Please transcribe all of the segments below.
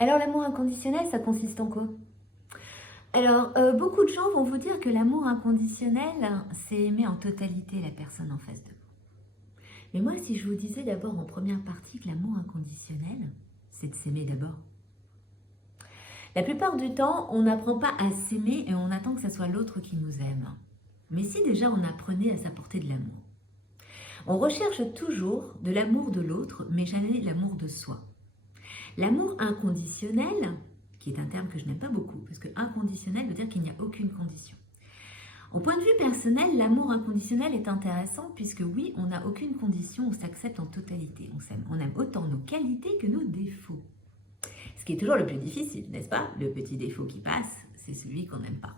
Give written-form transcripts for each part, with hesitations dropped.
Alors l'amour inconditionnel, ça consiste en quoi? Alors, beaucoup de gens vont vous dire que l'amour inconditionnel, c'est aimer en totalité la personne en face de vous. Mais moi, si je vous disais d'abord en première partie que l'amour inconditionnel, c'est de s'aimer d'abord. La plupart du temps, on n'apprend pas à s'aimer et on attend que ce soit l'autre qui nous aime. Mais si déjà on apprenait à s'apporter de l'amour. On recherche toujours de l'amour de l'autre, mais jamais l'amour de soi. L'amour inconditionnel, qui est un terme que je n'aime pas beaucoup, parce que inconditionnel veut dire qu'il n'y a aucune condition. Au point de vue personnel, l'amour inconditionnel est intéressant puisque oui, on n'a aucune condition, on s'accepte en totalité. On aime autant nos qualités que nos défauts. Ce qui est toujours le plus difficile, n'est-ce pas? Le petit défaut qui passe, c'est celui qu'on n'aime pas.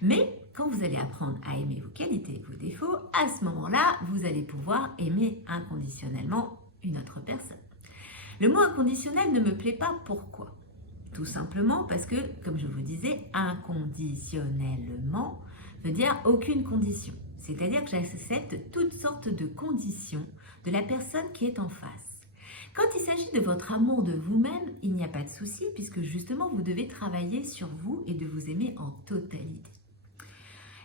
Mais quand vous allez apprendre à aimer vos qualités et vos défauts, à ce moment-là, vous allez pouvoir aimer inconditionnellement une autre personne. Le mot inconditionnel ne me plaît pas, pourquoi? Tout simplement parce que, comme je vous disais, inconditionnellement veut dire aucune condition. C'est-à-dire que j'accepte toutes sortes de conditions de la personne qui est en face. Quand il s'agit de votre amour de vous-même, il n'y a pas de souci puisque justement vous devez travailler sur vous et de vous aimer en totalité.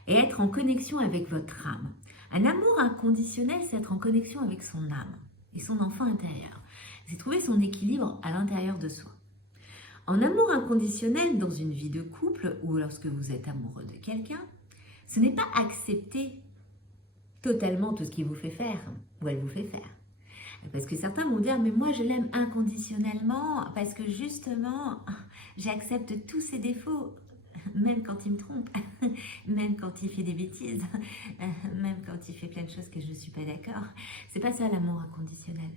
Et être en connexion avec votre âme. Un amour inconditionnel, c'est être en connexion avec son âme et son enfant intérieur. C'est trouver son équilibre à l'intérieur de soi. En amour inconditionnel, dans une vie de couple ou lorsque vous êtes amoureux de quelqu'un, ce n'est pas accepter totalement tout ce qu'il vous fait faire ou elle vous fait faire. Parce que certains vont dire, mais moi je l'aime inconditionnellement parce que justement, j'accepte tous ses défauts, même quand il me trompe, même quand il fait des bêtises, même quand il fait plein de choses que je ne suis pas d'accord. C'est pas ça l'amour inconditionnel.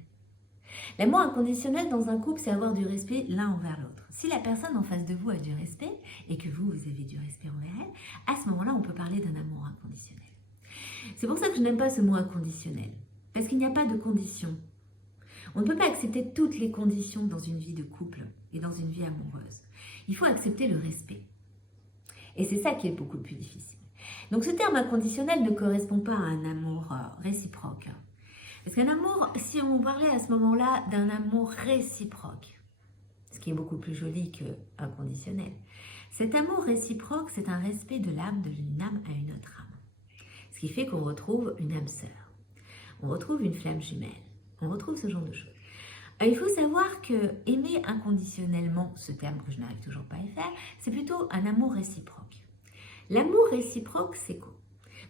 L'amour inconditionnel dans un couple, c'est avoir du respect l'un envers l'autre. Si la personne en face de vous a du respect et que vous avez du respect envers elle, à ce moment-là, on peut parler d'un amour inconditionnel. C'est pour ça que je n'aime pas ce mot inconditionnel, parce qu'il n'y a pas de conditions. On ne peut pas accepter toutes les conditions dans une vie de couple et dans une vie amoureuse. Il faut accepter le respect. Et c'est ça qui est beaucoup plus difficile. Donc ce terme inconditionnel ne correspond pas à un amour réciproque. Parce qu'un amour, si on parlait à ce moment-là d'un amour réciproque, ce qui est beaucoup plus joli que inconditionnel, cet amour réciproque, c'est un respect de l'âme d'une âme à une autre âme. Ce qui fait qu'on retrouve une âme sœur, on retrouve une flamme jumelle, on retrouve ce genre de choses. Il faut savoir que aimer inconditionnellement, ce terme que je n'arrive toujours pas à y faire, c'est plutôt un amour réciproque. L'amour réciproque, c'est quoi?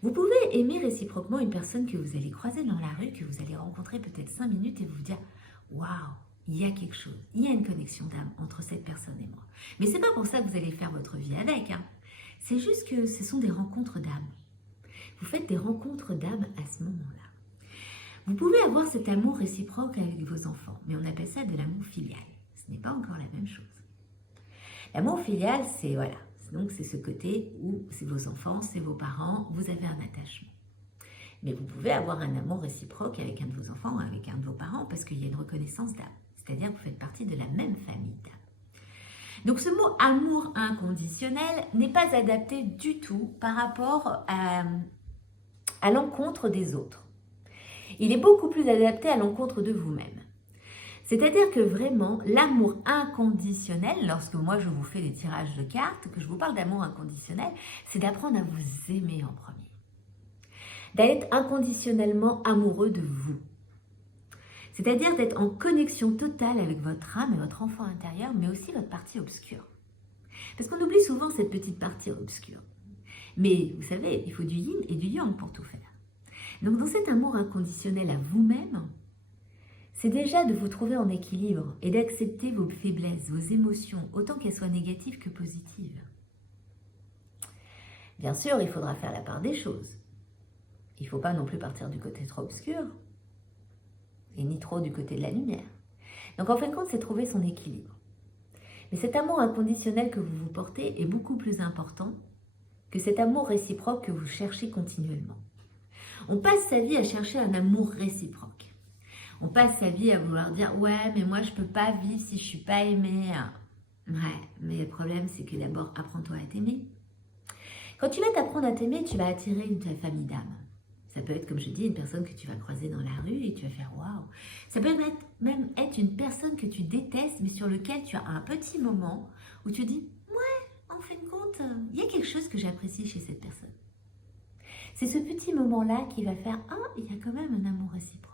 Vous pouvez aimer réciproquement une personne que vous allez croiser dans la rue, que vous allez rencontrer peut-être 5 minutes et vous dire « Waouh, il y a quelque chose, il y a une connexion d'âme entre cette personne et moi. » Mais ce n'est pas pour ça que vous allez faire votre vie avec. C'est juste que ce sont des rencontres d'âme. Vous faites des rencontres d'âme à ce moment-là. Vous pouvez avoir cet amour réciproque avec vos enfants, mais on appelle ça de l'amour filial. Ce n'est pas encore la même chose. L'amour filial, c'est voilà. Donc, c'est ce côté où c'est vos enfants, c'est vos parents, vous avez un attachement. Mais vous pouvez avoir un amour réciproque avec un de vos enfants, avec un de vos parents, parce qu'il y a une reconnaissance d'âme. C'est-à-dire que vous faites partie de la même famille d'âme. Donc, ce mot amour inconditionnel n'est pas adapté du tout par rapport à l'encontre des autres. Il est beaucoup plus adapté à l'encontre de vous-même. C'est-à-dire que vraiment, l'amour inconditionnel, lorsque moi je vous fais des tirages de cartes, que je vous parle d'amour inconditionnel, c'est d'apprendre à vous aimer en premier. D'être inconditionnellement amoureux de vous. C'est-à-dire d'être en connexion totale avec votre âme et votre enfant intérieur, mais aussi votre partie obscure. Parce qu'on oublie souvent cette petite partie obscure. Mais vous savez, il faut du yin et du yang pour tout faire. Donc dans cet amour inconditionnel à vous-même, c'est déjà de vous trouver en équilibre et d'accepter vos faiblesses, vos émotions, autant qu'elles soient négatives que positives. Bien sûr, il faudra faire la part des choses. Il ne faut pas non plus partir du côté trop obscur et ni trop du côté de la lumière. Donc en fin de compte, c'est trouver son équilibre. Mais cet amour inconditionnel que vous vous portez est beaucoup plus important que cet amour réciproque que vous cherchez continuellement. On passe sa vie à chercher un amour réciproque. On passe sa vie à vouloir dire « Ouais, mais moi, je ne peux pas vivre si je ne suis pas aimée. » Ouais, mais le problème, c'est que d'abord, apprends-toi à t'aimer. Quand tu vas t'apprendre à t'aimer, tu vas attirer ta famille d'âme. Ça peut être, comme je dis, une personne que tu vas croiser dans la rue et tu vas faire waouh. Ça peut même être une personne que tu détestes, mais sur lequel tu as un petit moment où tu dis ouais, en fin de compte, il y a quelque chose que j'apprécie chez cette personne. C'est ce petit moment-là qui va faire ah, il y a quand même un amour réciproque.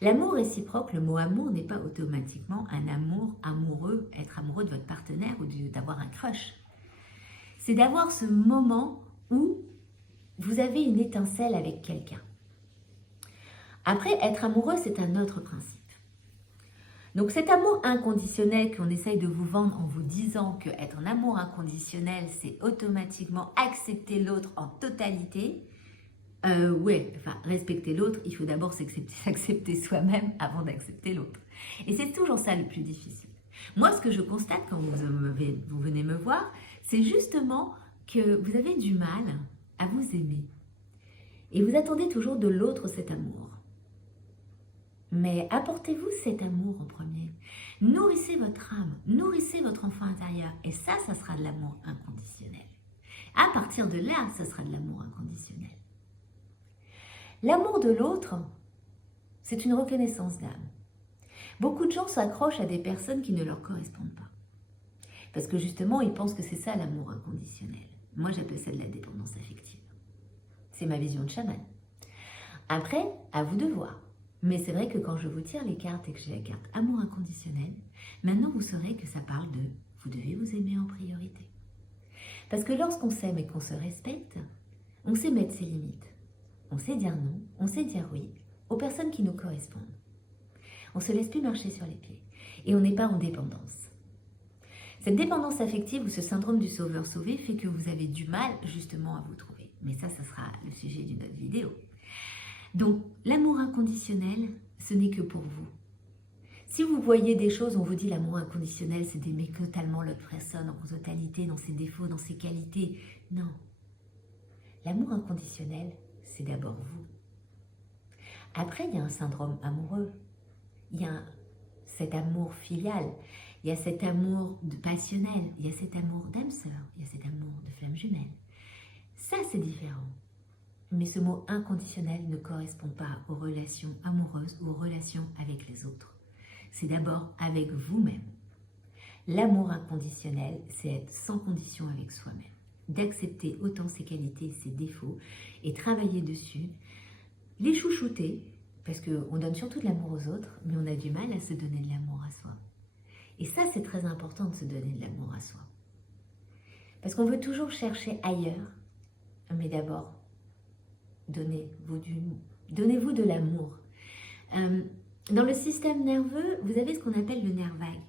L'amour réciproque, le mot amour n'est pas automatiquement un amour amoureux, être amoureux de votre partenaire ou d'avoir un crush. C'est d'avoir ce moment où vous avez une étincelle avec quelqu'un. Après, être amoureux, c'est un autre principe. Donc cet amour inconditionnel qu'on essaye de vous vendre en vous disant que être un amour inconditionnel, c'est automatiquement accepter l'autre en totalité. Respecter l'autre, il faut d'abord s'accepter soi-même avant d'accepter l'autre. Et c'est toujours ça le plus difficile. Moi, ce que je constate quand vous venez me voir, c'est justement que vous avez du mal à vous aimer. Et vous attendez toujours de l'autre cet amour. Mais apportez-vous cet amour en premier. Nourrissez votre âme, nourrissez votre enfant intérieur. Et ça sera de l'amour inconditionnel. À partir de là, ça sera de l'amour inconditionnel. L'amour de l'autre, c'est une reconnaissance d'âme. Beaucoup de gens s'accrochent à des personnes qui ne leur correspondent pas. Parce que justement, ils pensent que c'est ça l'amour inconditionnel. Moi, j'appelle ça de la dépendance affective. C'est ma vision de chaman. Après, à vous de voir. Mais c'est vrai que quand je vous tire les cartes et que j'ai la carte amour inconditionnel, maintenant vous saurez que ça parle de vous devez vous aimer en priorité. Parce que lorsqu'on s'aime et qu'on se respecte, on sait mettre ses limites. On sait dire non, on sait dire oui aux personnes qui nous correspondent. On ne se laisse plus marcher sur les pieds. Et on n'est pas en dépendance. Cette dépendance affective ou ce syndrome du sauveur-sauvé fait que vous avez du mal justement à vous trouver. Mais ça sera le sujet d'une autre vidéo. Donc, l'amour inconditionnel, ce n'est que pour vous. Si vous voyez des choses, on vous dit l'amour inconditionnel, c'est d'aimer totalement l'autre personne en totalité, dans ses défauts, dans ses qualités. Non. L'amour inconditionnel, c'est d'abord vous. Après, il y a un syndrome amoureux. Il y a cet amour filial. Il y a cet amour passionnel. Il y a cet amour d'âme sœur. Il y a cet amour de flamme jumelle. Ça, c'est différent. Mais ce mot inconditionnel ne correspond pas aux relations amoureuses ou aux relations avec les autres. C'est d'abord avec vous-même. L'amour inconditionnel, c'est être sans condition avec soi-même. D'accepter autant ses qualités et ses défauts et travailler dessus, les chouchouter, parce qu'on donne surtout de l'amour aux autres, mais on a du mal à se donner de l'amour à soi. Et ça, c'est très important de se donner de l'amour à soi. Parce qu'on veut toujours chercher ailleurs, mais d'abord, donnez-vous de l'amour. Dans le système nerveux, vous avez ce qu'on appelle le nerf vague.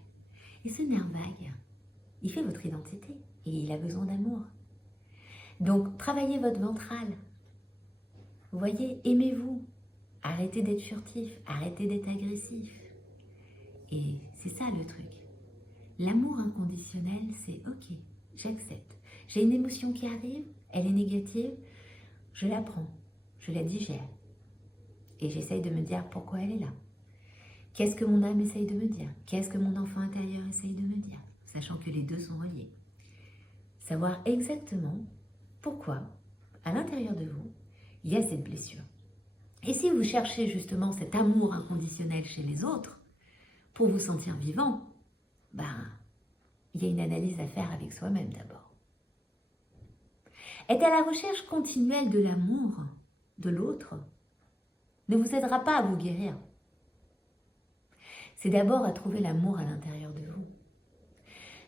Et ce nerf vague, il fait votre identité et il a besoin d'amour. Donc, travaillez votre ventral. Vous voyez, aimez-vous. Arrêtez d'être furtif, arrêtez d'être agressif. Et c'est ça le truc. L'amour inconditionnel, c'est ok, j'accepte. J'ai une émotion qui arrive, elle est négative, je la prends, je la digère. Et j'essaye de me dire pourquoi elle est là. Qu'est-ce que mon âme essaye de me dire? Qu'est-ce que mon enfant intérieur essaye de me dire? Sachant que les deux sont reliés. Savoir exactement pourquoi, à l'intérieur de vous, il y a cette blessure. Et si vous cherchez justement cet amour inconditionnel chez les autres, pour vous sentir vivant, il y a une analyse à faire avec soi-même d'abord. Être à la recherche continuelle de l'amour de l'autre ne vous aidera pas à vous guérir. C'est d'abord à trouver l'amour à l'intérieur de vous.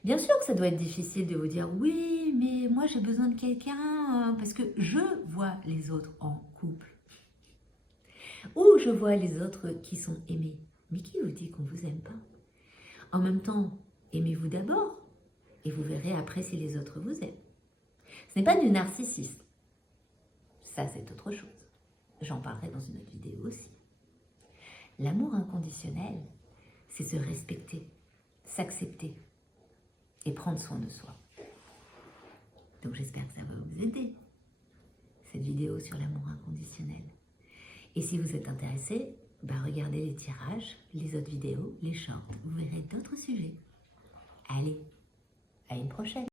Bien sûr que ça doit être difficile de vous dire « Oui, mais moi j'ai besoin de quelqu'un parce que je vois les autres en couple. » Ou je vois les autres qui sont aimés. Mais qui vous dit qu'on ne vous aime pas? En même temps, aimez-vous d'abord et vous verrez après si les autres vous aiment. Ce n'est pas du narcissisme. Ça, c'est autre chose. J'en parlerai dans une autre vidéo aussi. L'amour inconditionnel, c'est se respecter, s'accepter et prendre soin de soi. Donc j'espère que ça va vous aider, cette vidéo sur l'amour inconditionnel. Et si vous êtes intéressé, regardez les tirages, les autres vidéos, les shorts, vous verrez d'autres sujets. Allez, à une prochaine!